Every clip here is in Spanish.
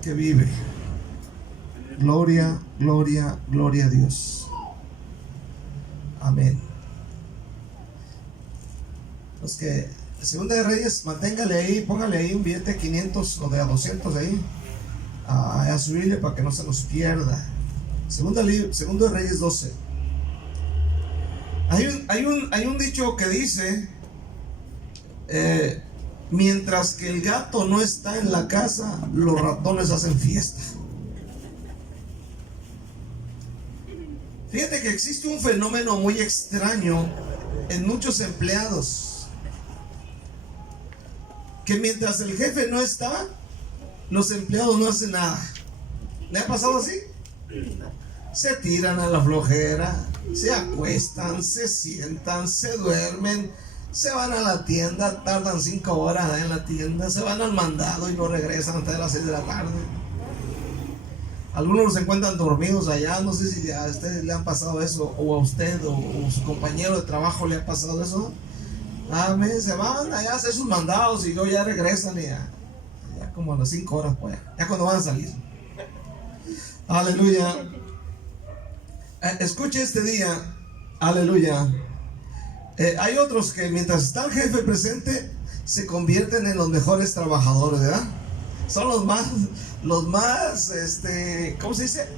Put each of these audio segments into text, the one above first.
que vive. Gloria, gloria, gloria a Dios. Amén. Los que Segunda de Reyes, manténgale ahí, póngale ahí un billete de 500 o de a 200 ahí a su Biblia para que no se nos pierda. Segundo de Reyes 12. Hay un dicho que dice, mientras que el gato no está en la casa, los ratones hacen fiesta. Fíjate que existe un fenómeno muy extraño en muchos empleados, que mientras el jefe no está, los empleados no hacen nada. ¿Le ha pasado así? Se tiran a la flojera, se acuestan, se sientan, se duermen, se van a la tienda, tardan 5 horas en la tienda, se van al mandado y no regresan hasta las 6 de la tarde. Algunos se encuentran dormidos allá. No sé si a ustedes le han pasado eso, o a usted o su compañero de trabajo le ha pasado eso. Se van allá a hacer sus mandados y luego ya regresan y ya como a las 5 horas, pues ya cuando van a salir. Aleluya. Escuche este día, aleluya. Hay otros que mientras está el jefe presente se convierten en los mejores trabajadores, ¿verdad? Son los más ¿cómo se dice?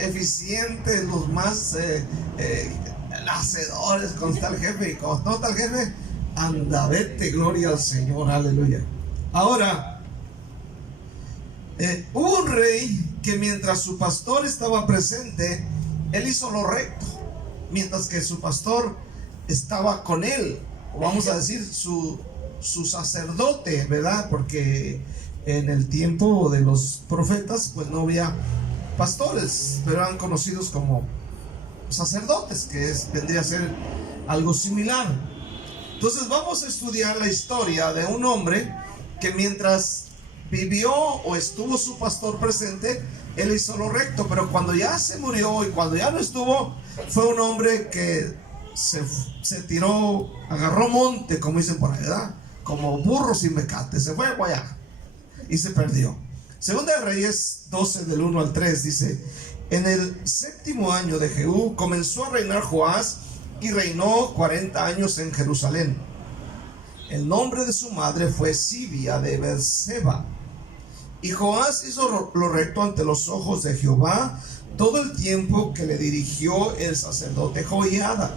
Eficientes, los más hacedores cuando está el jefe. Y cuando no está el jefe, anda, vete, gloria al Señor, aleluya. Ahora, hubo un rey que mientras su pastor estaba presente, él hizo lo recto, mientras que su pastor estaba con él, o vamos a decir su sacerdote, ¿verdad? Porque en el tiempo de los profetas pues no había pastores, pero eran conocidos como sacerdotes, que vendría a ser algo similar. Entonces vamos a estudiar la historia de un hombre que mientras vivió o estuvo su pastor presente, él hizo lo recto, pero cuando ya se murió y cuando ya no estuvo, fue un hombre que se tiró, agarró monte, como dicen por ahí, ¿verdad? Como burro sin mecate, se fue para allá y se perdió. Segunda de Reyes 12 del 1 al 3 dice: en el 7º año de Jehú comenzó a reinar Joás y reinó 40 años en Jerusalén. El nombre de su madre fue Sibia de Beerseba. Y Joás hizo lo recto ante los ojos de Jehová todo el tiempo que le dirigió el sacerdote Joiada.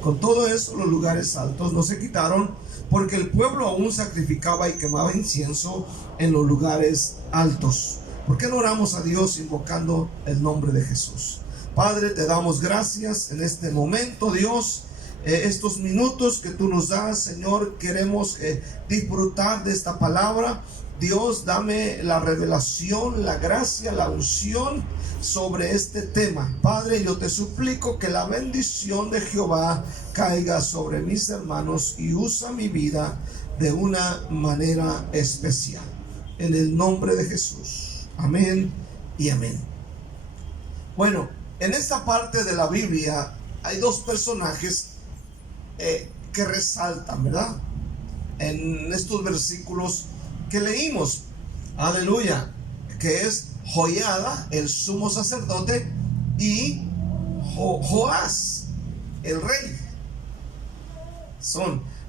Con todo eso, los lugares altos no se quitaron, porque el pueblo aún sacrificaba y quemaba incienso en los lugares altos. ¿Por qué no oramos a Dios invocando el nombre de Jesús? Padre, te damos gracias en este momento, Dios. Estos minutos que tú nos das, Señor, queremos disfrutar de esta palabra. Dios, dame la revelación, la gracia, la unción sobre este tema. Padre, yo te suplico que la bendición de Jehová caiga sobre mis hermanos y usa mi vida de una manera especial. En el nombre de Jesús. Amén y amén. Bueno, en esta parte de la Biblia hay dos personajes que resaltan, ¿verdad? En estos versículos que leímos, aleluya, que es Joiada, el sumo sacerdote, y Joás, el rey.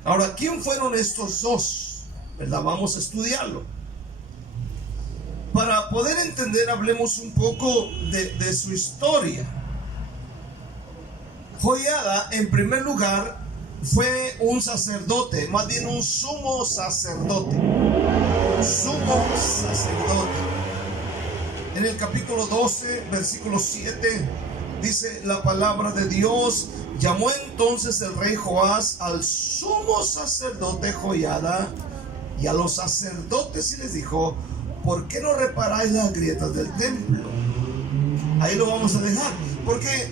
Ahora, ¿quién fueron estos dos? ¿Verdad? Vamos a estudiarlo. Para poder entender, hablemos un poco de su historia. Joiada, en primer lugar, fue un sacerdote, más bien un sumo sacerdote. Sumo sacerdote. En el capítulo 12, versículo 7, dice la palabra de Dios: llamó entonces el rey Joás al sumo sacerdote Joiada y a los sacerdotes y les dijo: ¿por qué no reparáis las grietas del templo? Ahí lo vamos a dejar, porque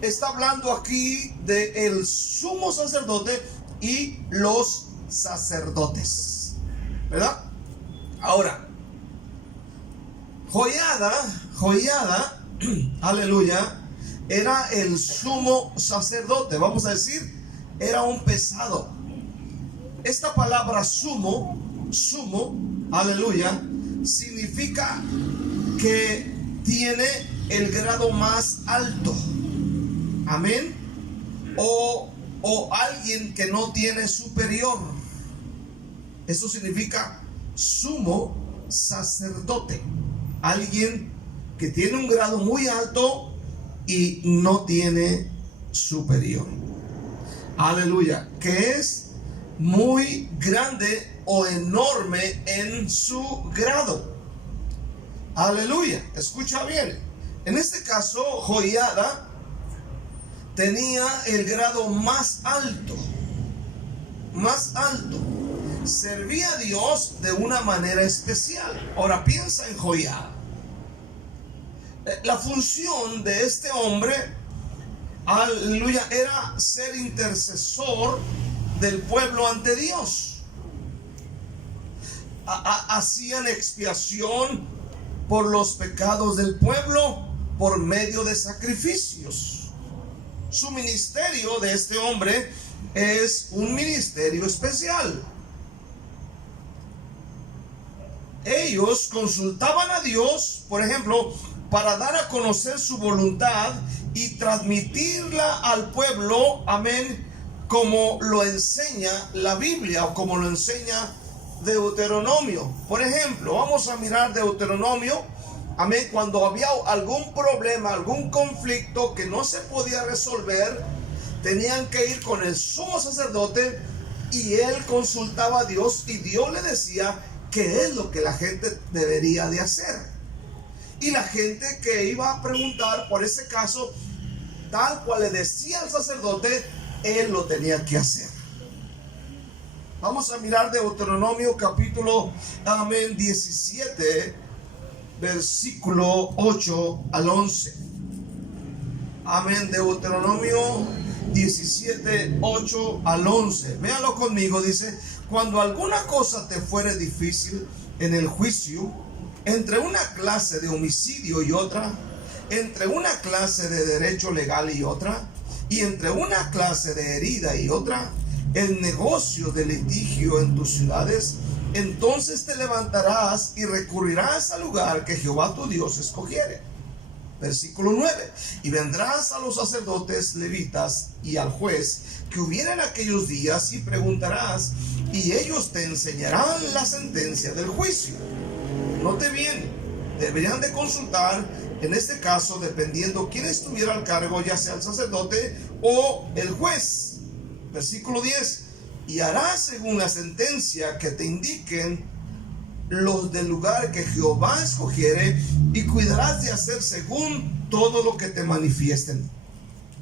está hablando aquí de el sumo sacerdote y los sacerdotes, ¿verdad? Ahora, Joiada, aleluya, era el sumo sacerdote. Vamos a decir, era un pesado. Esta palabra sumo, aleluya, significa que tiene el grado más alto. Amén. O alguien que no tiene superior. Eso significa sumo sacerdote. Alguien que tiene un grado muy alto y no tiene superior. Aleluya. Que es muy grande o enorme en su grado. Aleluya. Escucha bien. En este caso, Joiada tenía el grado más alto. Más alto. Servía a Dios de una manera especial. Ahora piensa en Joiada. La función de este hombre, aleluya, era ser intercesor del pueblo ante Dios. Hacían expiación por los pecados del pueblo por medio de sacrificios. Su ministerio de este hombre es un ministerio especial. Ellos consultaban a Dios, por ejemplo, para dar a conocer su voluntad y transmitirla al pueblo, amén, como lo enseña la Biblia o como lo enseña Deuteronomio. Por ejemplo, vamos a mirar Deuteronomio, amén, cuando había algún problema, algún conflicto que no se podía resolver, tenían que ir con el sumo sacerdote y él consultaba a Dios y Dios le decía qué es lo que la gente debería de hacer. Y la gente que iba a preguntar por ese caso, tal cual le decía al sacerdote, él lo tenía que hacer. Vamos a mirar Deuteronomio capítulo 17, versículo 8 al 11. Amén. Deuteronomio 17, 8 al 11. Véalo conmigo, dice: cuando alguna cosa te fuere difícil en el juicio, entre una clase de homicidio y otra, entre una clase de derecho legal y otra, y entre una clase de herida y otra, el negocio de litigio en tus ciudades, entonces te levantarás y recurrirás al lugar que Jehová tu Dios escogiere. Versículo 9. Y vendrás a los sacerdotes levitas y al juez que hubiera en aquellos días y preguntarás, y ellos te enseñarán la sentencia del juicio. Note bien, deberían de consultar, en este caso, dependiendo quién estuviera al cargo, ya sea el sacerdote o el juez. Versículo 10. Y harás según la sentencia que te indiquen los del lugar que Jehová escogiere, y cuidarás de hacer según todo lo que te manifiesten.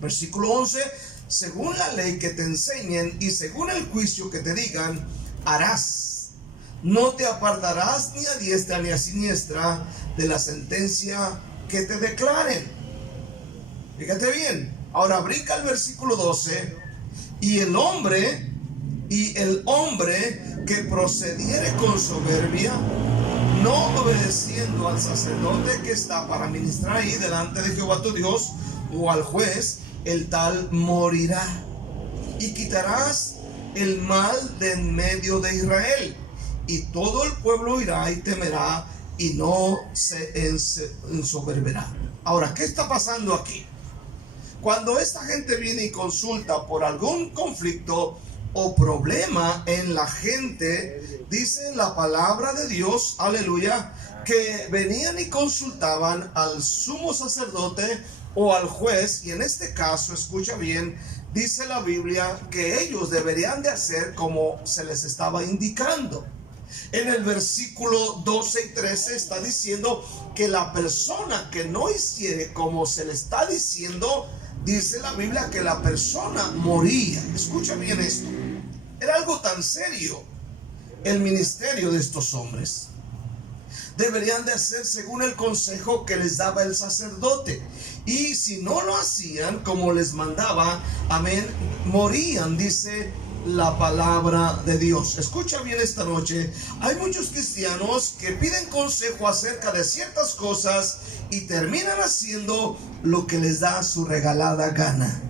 Versículo 11. Según la ley que te enseñen y según el juicio que te digan, harás. No te apartarás ni a diestra ni a siniestra de la sentencia que te declaren. Fíjate bien. Ahora brinca el versículo 12. Y el hombre que procediere con soberbia, no obedeciendo al sacerdote que está para ministrar ahí delante de Jehová tu Dios, o al juez, el tal morirá. Y quitarás el mal de en medio de Israel, y todo el pueblo irá y temerá y no se ensoberberá. Ahora, ¿qué está pasando aquí? Cuando esta gente viene y consulta por algún conflicto o problema en la gente, dice la palabra de Dios, aleluya, que venían y consultaban al sumo sacerdote o al juez, y en este caso, escucha bien, dice la Biblia que ellos deberían de hacer como se les estaba indicando. En el versículo 12 y 13 está diciendo que la persona que no hiciere como se le está diciendo, dice la Biblia que la persona moría. Escucha bien esto. Era algo tan serio el ministerio de estos hombres. Deberían de hacer según el consejo que les daba el sacerdote. Y si no lo hacían como les mandaba, amén, morían, dice la palabra de Dios. Escucha bien esta noche. Hay muchos cristianos que piden consejo acerca de ciertas cosas y terminan haciendo lo que les da su regalada gana.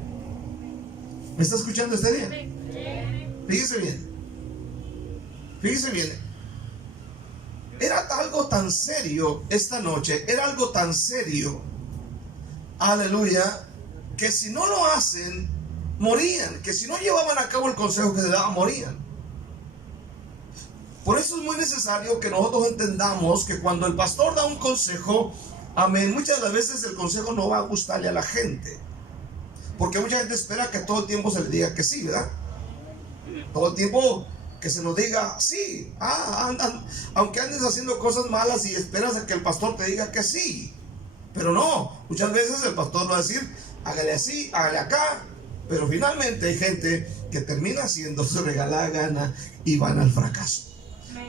¿Me está escuchando este día? Fíjese bien. Fíjese bien. Era algo tan serio esta noche, era algo tan serio, aleluya, que si no lo hacen, morían, que si no llevaban a cabo el consejo que se daba, morían. Por eso es muy necesario que nosotros entendamos que cuando el pastor da un consejo, amén, muchas de las veces el consejo no va a gustarle a la gente, porque mucha gente espera que todo el tiempo se le diga que sí, ¿verdad? Todo el tiempo que se nos diga sí, aunque andes haciendo cosas malas y esperas a que el pastor te diga que sí, pero no, muchas veces el pastor va a decir hágale así, hágale acá, pero finalmente hay gente que termina haciendo su regalada gana y van al fracaso.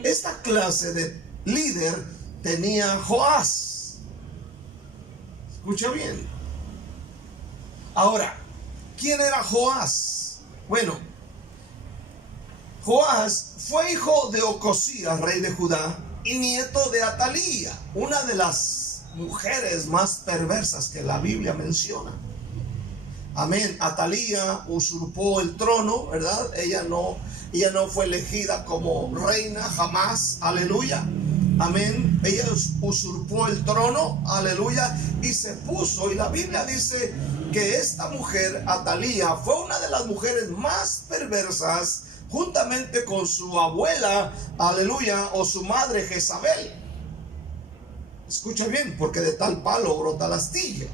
Esta clase de líder tenía Joás. Escucha bien. Ahora, ¿quién era Joás? Bueno, Joás fue hijo de Ocosías, rey de Judá, y nieto de Atalía, una de las mujeres más perversas que la Biblia menciona. Amén. Atalía usurpó el trono, ¿verdad? Ella no fue elegida como reina jamás. Aleluya. Amén. Ella usurpó el trono, aleluya, y se puso, y la Biblia dice que esta mujer, Atalía, fue una de las mujeres más perversas, juntamente con su abuela, aleluya, o su madre Jezabel. Escucha bien, porque de tal palo brota la astilla.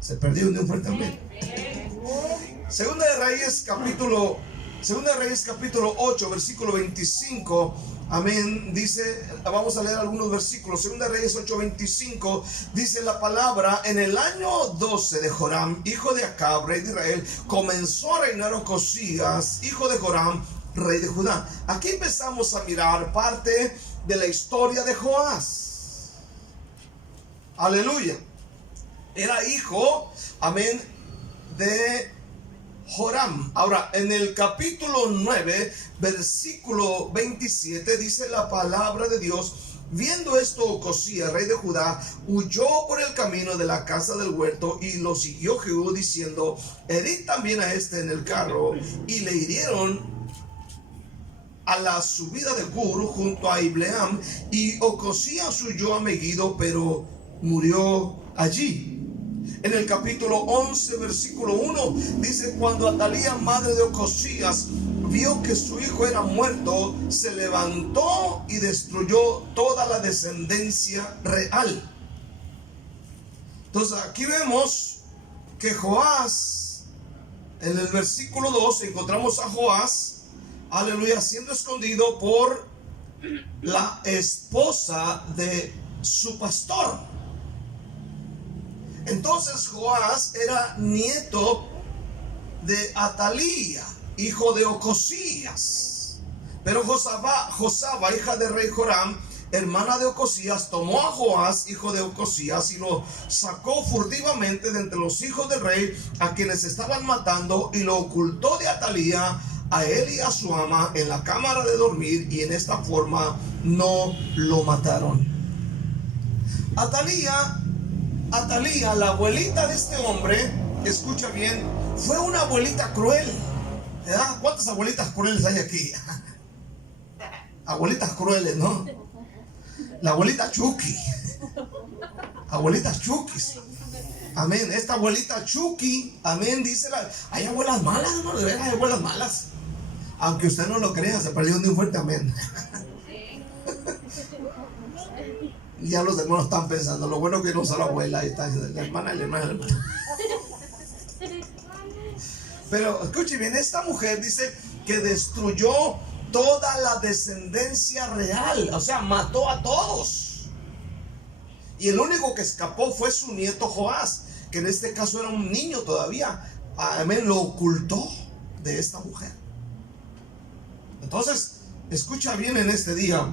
Se perdió de un fuerte amén. Segunda de Reyes capítulo 8, versículo 25. Amén. Dice, vamos a leer algunos versículos. Segunda de Reyes 8, 25. Dice la palabra: en el año 12 de Joram, hijo de Acab, rey de Israel, comenzó a reinar Ocosías, hijo de Joram, rey de Judá. Aquí empezamos a mirar parte de la historia de Joás. Aleluya. Era hijo, amén, de Joram. Ahora, en el capítulo 9, versículo 27, dice la palabra de Dios: viendo esto, Ocosías, rey de Judá, huyó por el camino de la casa del huerto, y lo siguió Jehú, diciendo: herid también a este en el carro. Y le hirieron a la subida de Gur, junto a Ibleam, y Ocosías huyó a Megiddo, pero murió allí. En el capítulo 11, versículo 1, dice: cuando Atalía, madre de Ocosías, vio que su hijo era muerto, se levantó y destruyó toda la descendencia real. Entonces aquí vemos que Joás, en el versículo 2 encontramos a Joás, aleluya, siendo escondido por la esposa de su pastor. Entonces Joás era nieto de Atalía, hijo de Ocosías. Pero Josaba, hija de rey Joram, hermana de Ocosías, tomó a Joás, hijo de Ocosías, y lo sacó furtivamente de entre los hijos del rey, a quienes estaban matando, y lo ocultó de Atalía, a él y a su ama, en la cámara de dormir, y en esta forma no lo mataron. Atalía, la abuelita de este hombre, escucha bien, fue una abuelita cruel, ¿verdad? ¿Cuántas abuelitas crueles hay aquí? Abuelitas crueles, ¿no? La abuelita Chucky. Abuelitas Chukis. Amén. Esta abuelita Chucky, amén, dice hay abuelas malas, ¿no? De veras hay abuelas malas. Aunque usted no lo crea, se perdió de un fuerte amén. Ya los hermanos están pensando, lo bueno que no solo abuela, ahí está la hermana, la hermana, la hermana. Pero escuche bien, esta mujer dice que destruyó toda la descendencia real, o sea, mató a todos. Y el único que escapó fue su nieto Joás, que en este caso era un niño todavía. Amén, lo ocultó de esta mujer. Entonces, escucha bien en este día.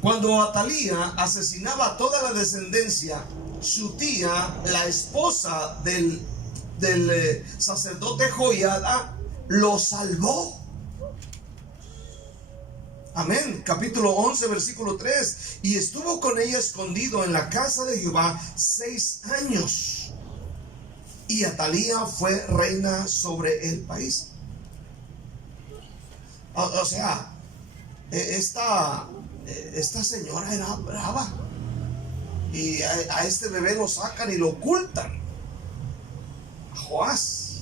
Cuando Atalía asesinaba a toda la descendencia, su tía, la esposa del sacerdote Joiada, lo salvó. Amén. Capítulo 11, versículo 3. Y estuvo con ella escondido en la casa de Jehová 6 años. Y Atalía fue reina sobre el país. O sea, esta señora era brava. Y a este bebé lo sacan y lo ocultan. A Joás.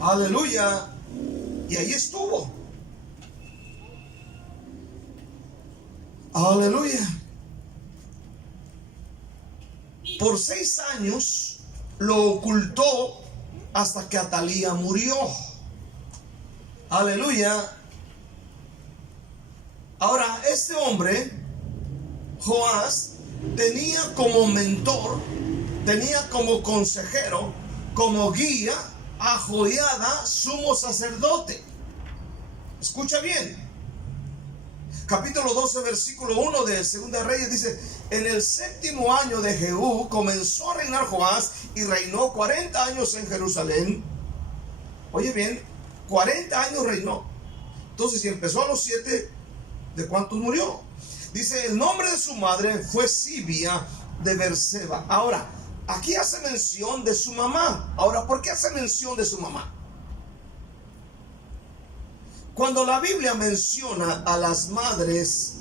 Aleluya. Y ahí estuvo. Aleluya. Por 6 años lo ocultó hasta que Atalía murió. Aleluya. Ahora, este hombre, Joás, tenía como mentor, tenía como consejero, como guía a Joiada, sumo sacerdote. Escucha bien. Capítulo 12, versículo 1 de Segunda de Reyes dice: en el 7º año de Jehú comenzó a reinar Joás y reinó 40 años en Jerusalén. Oye bien, 40 años reinó. Entonces, si empezó a los 7, ¿de cuántos murió? Dice, el nombre de su madre fue Sibia de Berseba. Ahora, aquí hace mención de su mamá. Ahora, ¿por qué hace mención de su mamá? Cuando la Biblia menciona a las madres,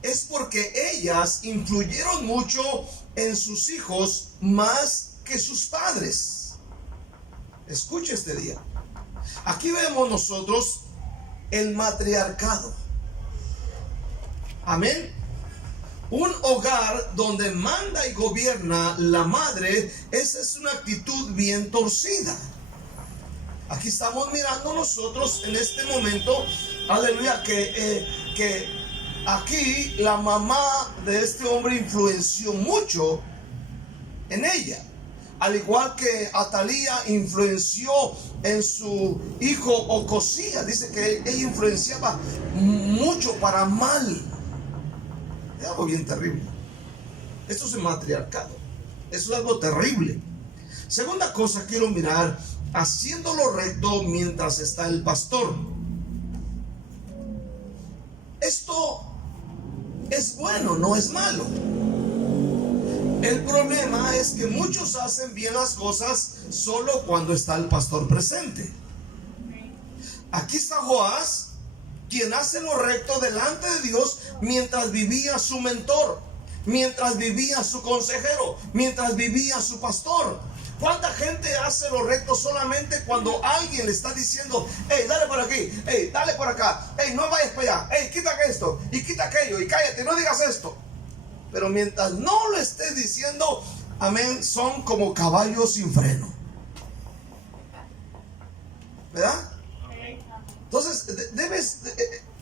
es porque ellas influyeron mucho en sus hijos más que sus padres. Escuche este día. Aquí vemos nosotros el matriarcado. Amén. Un hogar donde manda y gobierna la madre, esa es una actitud bien torcida. Aquí estamos mirando nosotros en este momento, aleluya, que aquí la mamá de este hombre influenció mucho en ella. Al igual que Atalía influenció en su hijo Ocosías. Dice que ella influenciaba mucho para mal. Es algo bien terrible. Esto es el matriarcado. Eso es algo terrible. Segunda cosa, quiero mirar, haciendo lo recto mientras está el pastor. Esto es bueno, no es malo. El problema es que muchos hacen bien las cosas solo cuando está el pastor presente. Aquí está Joás, quien hace lo recto delante de Dios mientras vivía su mentor, mientras vivía su consejero, mientras vivía su pastor. ¿Cuánta gente hace lo recto solamente cuando alguien le está diciendo: hey, dale por aquí, hey, dale por acá, hey, no vayas para allá, hey, quita esto y quita aquello y cállate, no digas esto? Pero mientras no lo estés diciendo, amén, son como caballos sin freno. ¿Verdad? Entonces,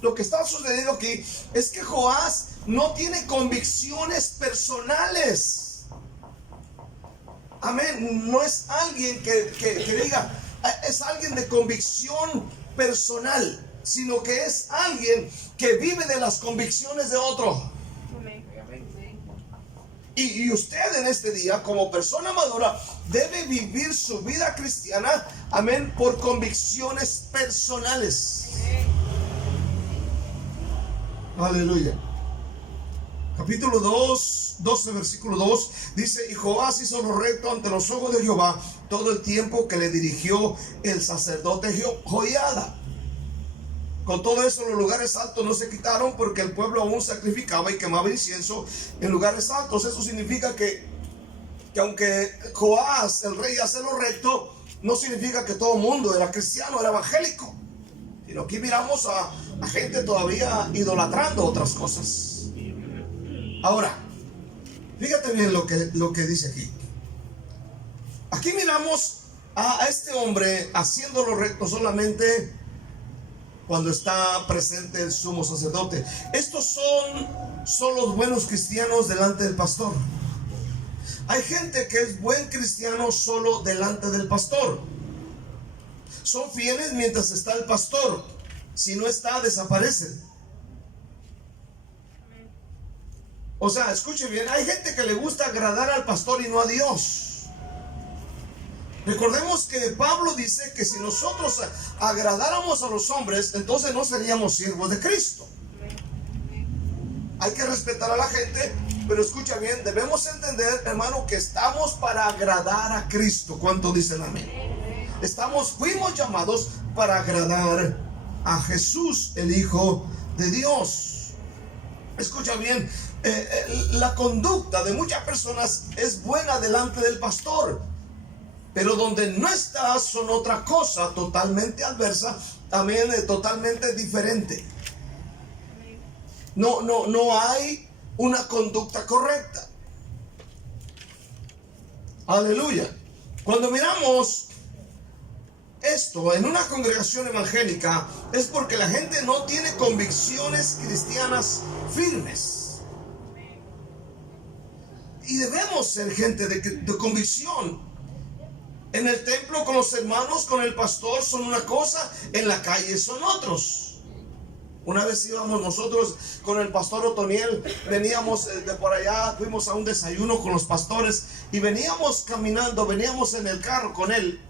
lo que está sucediendo aquí es que Joás no tiene convicciones personales. Amén. No es alguien que diga, es alguien de convicción personal, sino que es alguien que vive de las convicciones de otro. Y usted en este día, como persona madura, debe vivir su vida cristiana, amén, por convicciones personales. Aleluya. Capítulo 12, versículo 2, dice: y Joás hizo lo recto ante los ojos de Jehová todo el tiempo que le dirigió el sacerdote Joiada. Con todo eso, los lugares altos no se quitaron, porque el pueblo aún sacrificaba y quemaba incienso en lugares altos. Eso significa que aunque Joás, el rey, hace lo recto, no significa que todo el mundo era cristiano, era evangélico. Sino aquí miramos a gente todavía idolatrando otras cosas. Ahora, fíjate bien lo que dice aquí. Aquí miramos a este hombre haciendo lo recto solamente cuando está presente el sumo sacerdote. Estos son los buenos cristianos delante del pastor. Hay gente que es buen cristiano solo delante del pastor. Son fieles mientras está el pastor. Si no está, desaparecen. O sea, escuche bien, hay gente que le gusta agradar al pastor y no a Dios. Recordemos que Pablo dice que si nosotros agradáramos a los hombres, entonces no seríamos siervos de Cristo. Hay que respetar a la gente, pero escucha bien, debemos entender, hermano, que estamos para agradar a Cristo. ¿Cuánto dicen amén? Fuimos llamados para agradar a Jesús, el Hijo de Dios. Escucha bien, la conducta de muchas personas es buena delante del pastor, pero donde no está son otra cosa totalmente adversa, también totalmente diferente. No hay una conducta correcta. Aleluya. Cuando miramos esto en una congregación evangélica, es porque la gente no tiene convicciones cristianas firmes. Y debemos ser gente de convicción. En el templo con los hermanos, con el pastor son una cosa, en la calle son otros. Una vez íbamos nosotros con el pastor Otoniel, veníamos de por allá, fuimos a un desayuno con los pastores y veníamos caminando, veníamos en el carro con él.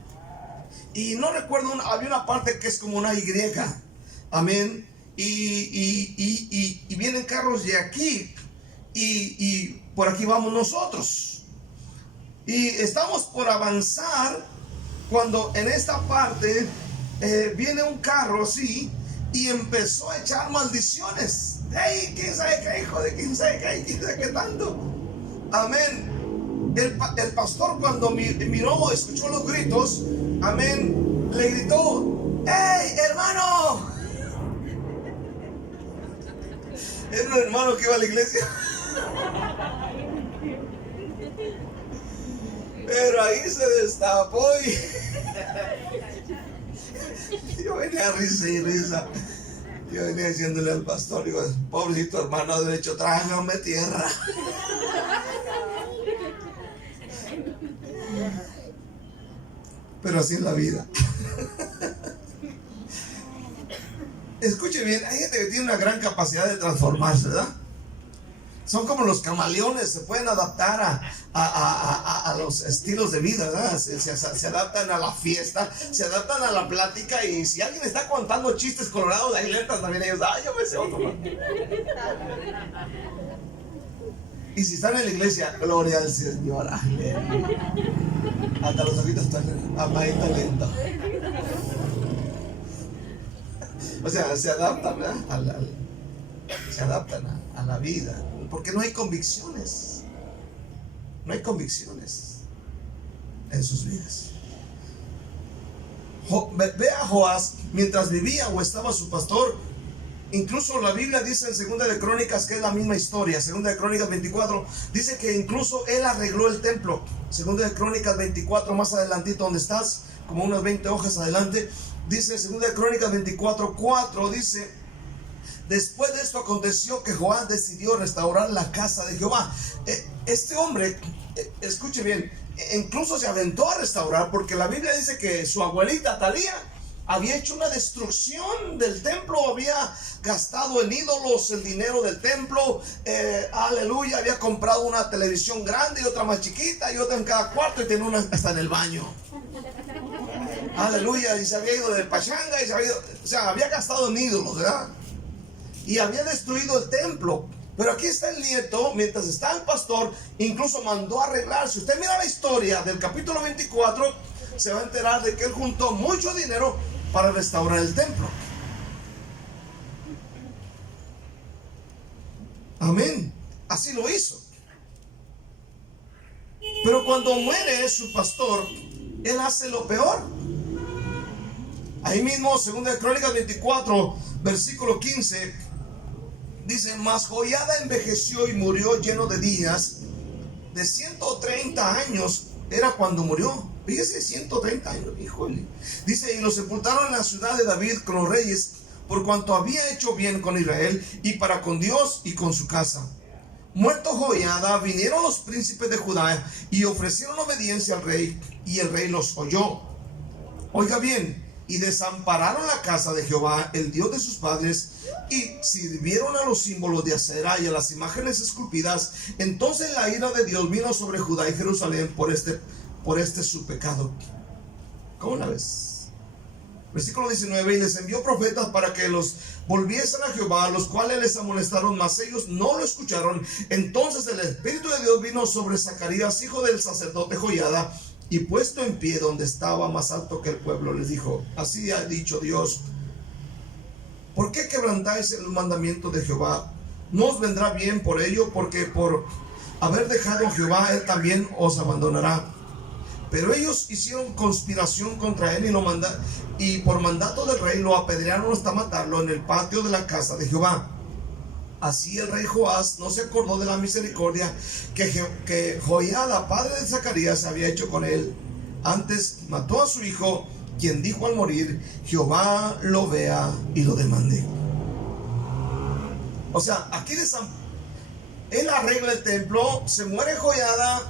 Y no recuerdo, había una parte que es como una Y, amén, y vienen carros de aquí y por aquí vamos nosotros. Y estamos por avanzar cuando en esta parte viene un carro así y empezó a echar maldiciones. ¡Ey! ¿Quién sabe qué, hijo de quién sabe qué? ¿Quién sabe qué tanto? Amén. El pastor cuando miró, escuchó los gritos, amén, le gritó: ¡Ey, hermano! Era un hermano que iba a la iglesia. Pero ahí se destapó y yo venía risa y risa. Yo venía diciéndole al pastor, digo: pobrecito hermano derecho, tráigame tierra. Pero así es la vida. Escuche bien, hay gente que tiene una gran capacidad de transformarse, ¿verdad? Son como los camaleones, se pueden adaptar a los estilos de vida, ¿verdad? Se adaptan a la fiesta, se adaptan a la plática, y si alguien está contando chistes colorados, ahí le entran también ellos: ¡ay, yo me sé otro! Y si están en la iglesia, gloria al Señor, hasta los ojitos están amadita lento. O sea, se adaptan, ¿verdad? Se adaptan a la vida, porque no hay convicciones. No hay convicciones en sus vidas. Ve a Joás, mientras vivía o estaba su pastor. Incluso la Biblia dice en Segunda de Crónicas que es la misma historia. Segunda de Crónicas 24 dice que incluso él arregló el templo. Segunda de Crónicas 24, más adelantito donde estás, como unas 20 hojas adelante, dice Segunda de Crónicas 24:4, dice: después de esto aconteció que Joás decidió restaurar la casa de Jehová. Este hombre, escuche bien, incluso se aventó a restaurar, porque la Biblia dice que su abuelita Atalía había hecho una destrucción del templo, había gastado en ídolos el dinero del templo, aleluya, había comprado una televisión grande y otra más chiquita y otra en cada cuarto, y tenía una hasta en el baño. Aleluya, y se había ido de pachanga y se había ido, o sea, había gastado en ídolos, ¿verdad? Y había destruido el templo. Pero aquí está el nieto, mientras está el pastor, incluso mandó a arreglar. Si usted mira la historia del capítulo 24, se va a enterar de que él juntó mucho dinero para restaurar el templo. Amén. Así lo hizo. Pero cuando muere su pastor, él hace lo peor. Ahí mismo, Segunda de Crónicas 24, versículo 15, dice: mas Joiada envejeció y murió lleno de días, de 130 años era cuando murió. Fíjese, 130 años, híjole. Dice: y lo sepultaron en la ciudad de David con los reyes, por cuanto había hecho bien con Israel y para con Dios y con su casa. Muerto Joiada, vinieron los príncipes de Judá y ofrecieron obediencia al rey, y el rey los oyó. Oiga bien, y desampararon la casa de Jehová, el Dios de sus padres, y sirvieron a los símbolos de acera y a las imágenes esculpidas. Entonces la ira de Dios vino sobre Judá y Jerusalén por este su pecado. ¿Cómo la ves? Versículo 19: y les envió profetas para que los volviesen a Jehová, los cuales les amonestaron, mas ellos no lo escucharon. Entonces el Espíritu de Dios vino sobre Zacarías, hijo del sacerdote Joiada, y puesto en pie donde estaba más alto que el pueblo, les dijo: así ha dicho Dios, ¿por qué quebrantáis el mandamiento de Jehová? No os vendrá bien por ello, porque por haber dejado a Jehová, él también os abandonará. Pero ellos hicieron conspiración contra él y por mandato del rey lo apedrearon hasta matarlo en el patio de la casa de Jehová. Así el rey Joás no se acordó de la misericordia que Joiada, padre de Zacarías, había hecho con él. Antes mató a su hijo, quien dijo al morir: Jehová lo vea y lo demande. O sea, aquí él arregla el templo, se muere Joiada,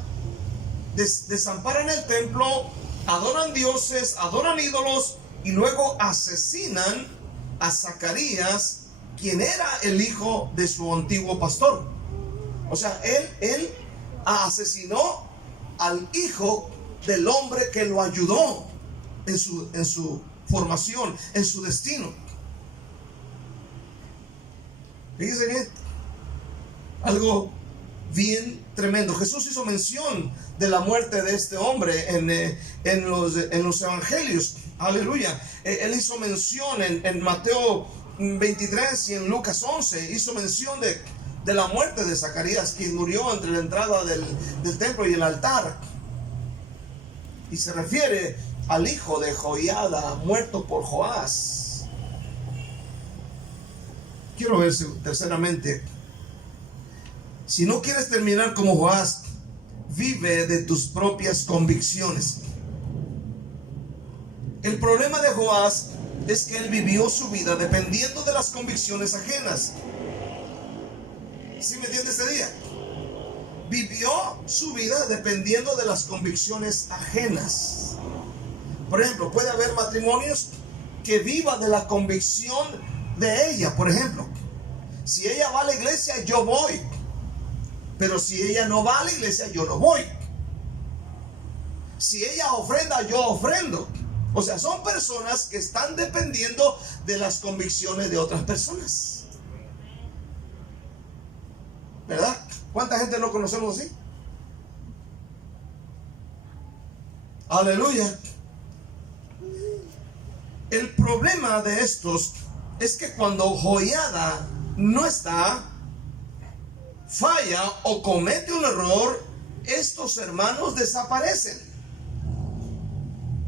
desamparan el templo, adoran dioses, adoran ídolos y luego asesinan a Zacarías, quien era el hijo de su antiguo pastor. O sea, él asesinó al hijo del hombre que lo ayudó en su formación, en su destino. Fíjense bien, algo bien tremendo. Jesús hizo mención de la muerte de este hombre en los evangelios. Aleluya. Él hizo mención en Mateo 23 y en Lucas 11. Hizo mención de la muerte de Zacarías, quien murió entre la entrada del templo y el altar. Y se refiere al hijo de Joiada, muerto por Joás. Quiero ver terceramente, si no quieres terminar como Joás, vive de tus propias convicciones. El problema de Joás es que él vivió su vida dependiendo de las convicciones ajenas. ¿Sí me entiende este día? Vivió su vida dependiendo de las convicciones ajenas. Por ejemplo, puede haber matrimonios que vivan de la convicción de ella. Por ejemplo, si ella va a la iglesia, yo voy. Pero si ella no va a la iglesia, yo no voy. Si ella ofrenda, yo ofrendo. O sea, son personas que están dependiendo de las convicciones de otras personas. ¿Verdad? ¿Cuánta gente no conocemos así? Aleluya. El problema de estos es que cuando Joiada no está, falla o comete un error, estos hermanos desaparecen.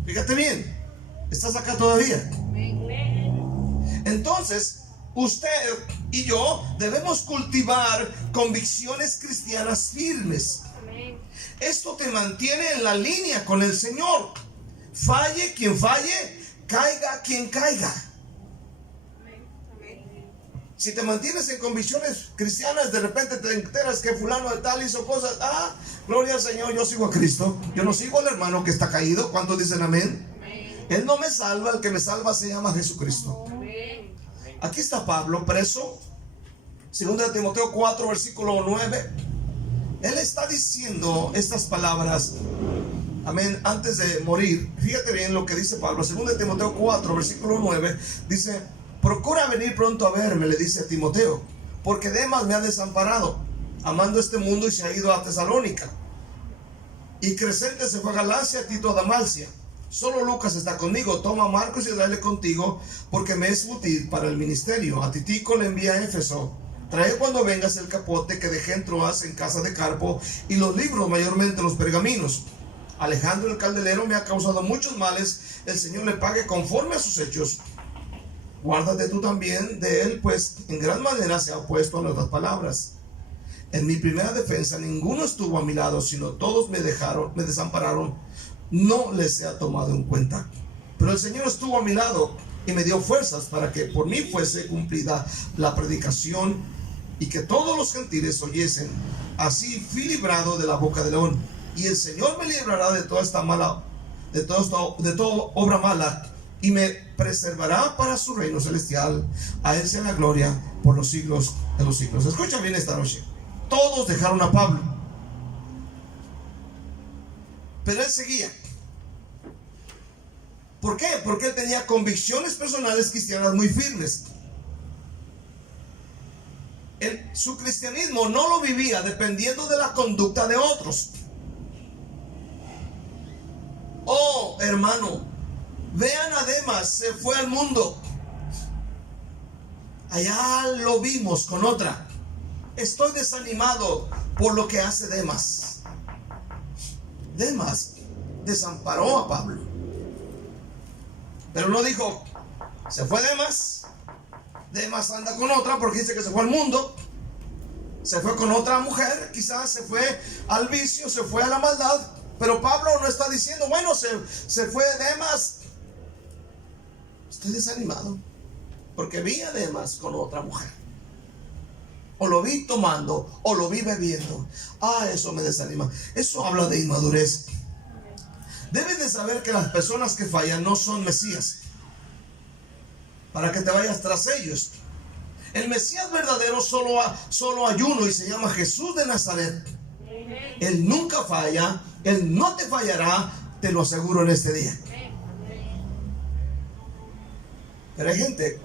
Fíjate bien, ¿estás acá todavía? Entonces, usted y yo debemos cultivar convicciones cristianas firmes. Esto te mantiene en la línea con el Señor. Falle quien falle, caiga quien caiga. Si te mantienes en convicciones cristianas, de repente te enteras que fulano de tal hizo cosas. Gloria al Señor, yo sigo a Cristo. Yo no sigo al hermano que está caído. ¿Cuántos dicen amén? Él no me salva, el que me salva se llama Jesucristo. Aquí está Pablo preso. 2 Timoteo 4, versículo 9. Él está diciendo estas palabras, amén, antes de morir. Fíjate bien lo que dice Pablo. 2 Timoteo 4, versículo 9. Dice: procura venir pronto a verme, le dice a Timoteo, porque Demas me ha desamparado, amando este mundo, y se ha ido a Tesalónica. Y Crescente se fue a Galacia, Tito a Dalmacia. Solo Lucas está conmigo. Toma a Marcos y tráele contigo, porque me es útil para el ministerio. A Titico le envía a Éfeso. Trae cuando vengas el capote que dejé en Troas en casa de Carpo, y los libros, mayormente los pergaminos. Alejandro el candelero me ha causado muchos males. El Señor le pague conforme a sus hechos. Guárdate tú también de él, pues en gran manera se ha opuesto a nuestras palabras. En mi primera defensa ninguno estuvo a mi lado, sino todos me desampararon. No les he tomado en cuenta. Pero el Señor estuvo a mi lado y me dio fuerzas para que por mí fuese cumplida la predicación y que todos los gentiles oyesen. Así fui librado de la boca del león. Y el Señor me librará de toda obra mala, y me preservará para su reino celestial. A él sea la gloria por los siglos de los siglos. Escucha bien esta noche. Todos dejaron a Pablo, pero él seguía. ¿Por qué? Porque él tenía convicciones personales cristianas muy firmes. Su cristianismo no lo vivía dependiendo de la conducta de otros. Oh, hermano, vean a Demas, se fue al mundo. allá lo vimos con otra. Estoy desanimado por lo que hace Demas. Demas desamparó a Pablo, pero no dijo, se fue Demas. Demas anda con otra porque dice que se fue al mundo. Se fue con otra mujer, quizás se fue al vicio, se fue a la maldad. Pero Pablo no está diciendo, bueno, se fue Demas. Estoy desanimado porque vi a Demas con otra mujer. O lo vi tomando, o lo vi bebiendo. Eso me desanima. Eso habla de inmadurez. Debes de saber que las personas que fallan no son Mesías para que te vayas tras ellos. El Mesías verdadero solo hay uno y se llama Jesús de Nazaret. Él nunca falla, Él no te fallará, te lo aseguro en este día. Pero hay gente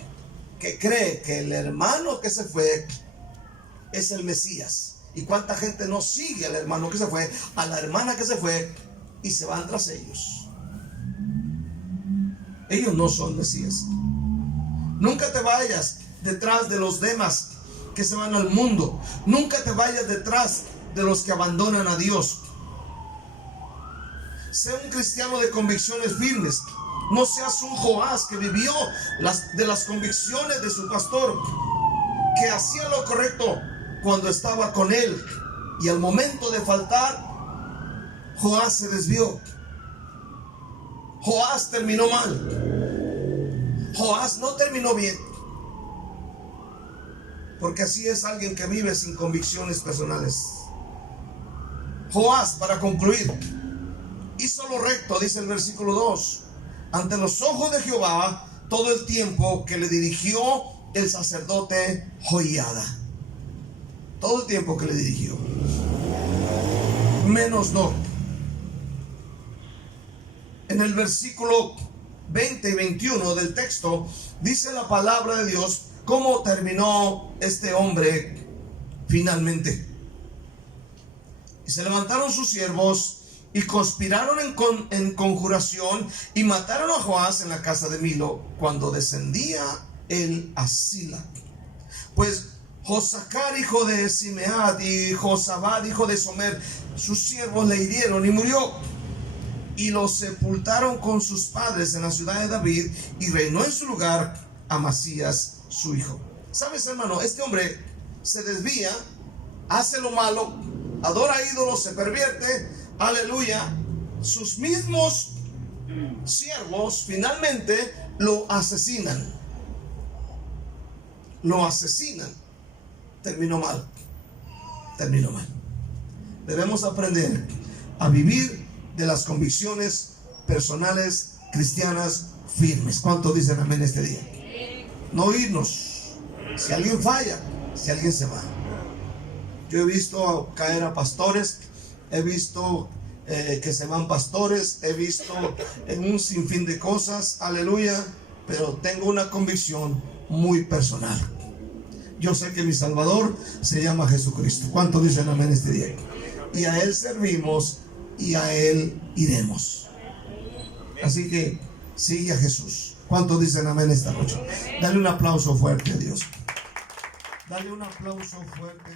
que cree que el hermano que se fue es el Mesías. ¿Y cuánta gente no sigue al hermano que se fue, a la hermana que se fue, y se van tras ellos? Ellos no son Mesías. Nunca te vayas detrás de los demás que se van al mundo. Nunca te vayas detrás de los que abandonan a Dios. Sé un cristiano de convicciones firmes. No seas un Joás que vivió de las convicciones de su pastor, que hacía lo correcto cuando estaba con él, y al momento de faltar, Joás se desvió. Joás terminó mal. Joás no terminó bien, porque así es alguien que vive sin convicciones personales. Joás, para concluir, hizo lo recto, dice el versículo 2, ante los ojos de Jehová todo el tiempo que le dirigió el sacerdote Joiada. Todo el tiempo que le dirigió. Menos no. En el versículo 20 y 21 del texto dice la palabra de Dios cómo terminó este hombre finalmente. Y se levantaron sus siervos y conspiraron en conjuración y mataron a Joás en la casa de Milo cuando descendía él a Sila. Pues Josacar, hijo de Simeat, y Josabad, hijo de Somer, sus siervos le hirieron y murió. Y lo sepultaron con sus padres en la ciudad de David, y reinó en su lugar Amasías, su hijo. ¿Sabes, hermano? Este hombre se desvía, hace lo malo, adora ídolos, se pervierte, aleluya. Sus mismos siervos finalmente lo asesinan. Lo asesinan. Terminó mal. Terminó mal. Debemos aprender a vivir de las convicciones personales cristianas firmes. ¿Cuántos dicen amén este día? No irnos. Si alguien falla, si alguien se va. Yo he visto caer a pastores, he visto que se van pastores, he visto en un sinfín de cosas, aleluya, pero tengo una convicción muy personal. Yo sé que mi Salvador se llama Jesucristo. ¿Cuántos dicen amén este día? Y a Él servimos y a Él iremos. Así que sigue a Jesús. ¿Cuántos dicen amén esta noche? Dale un aplauso fuerte a Dios. Dale un aplauso fuerte.